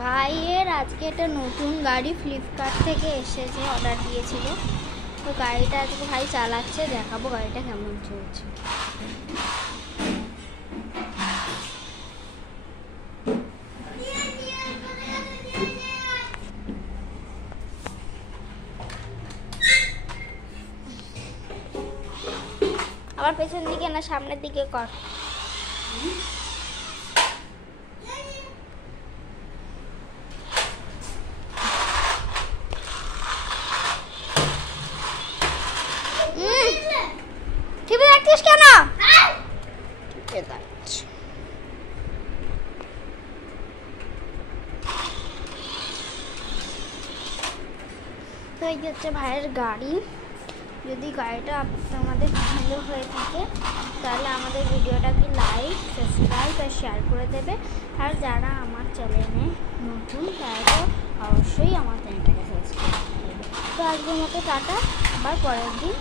ভাইয়ের আজকে একটা নতুন গাড়ি ফ্লিপকার্ট থেকে এসেছে, অর্ডার দিয়েছিল। তো গাড়িটা আজকে ভাই চালাচ্ছে, দেখাবো গাড়িটা কেমন চলছে। আবার পেছন দিকে না সামনের দিকে কর। টিভি দেখছিস কেন? তো এই হচ্ছে ভাইয়ের গাড়ি। যদি গাড়িটা তোমাদের পছন্দ হয়ে থাকে তাহলে আমাদের ভিডিওটাকে লাইক, সাবস্ক্রাইব আর শেয়ার করে দেবে। আর যারা আমার চ্যানেলে নতুন তারা তো অবশ্যই আমার চ্যানেলটাকে সাবস্ক্রাইব করে দেবে। তো আজকের মতো টাটা, আবার পরের দিন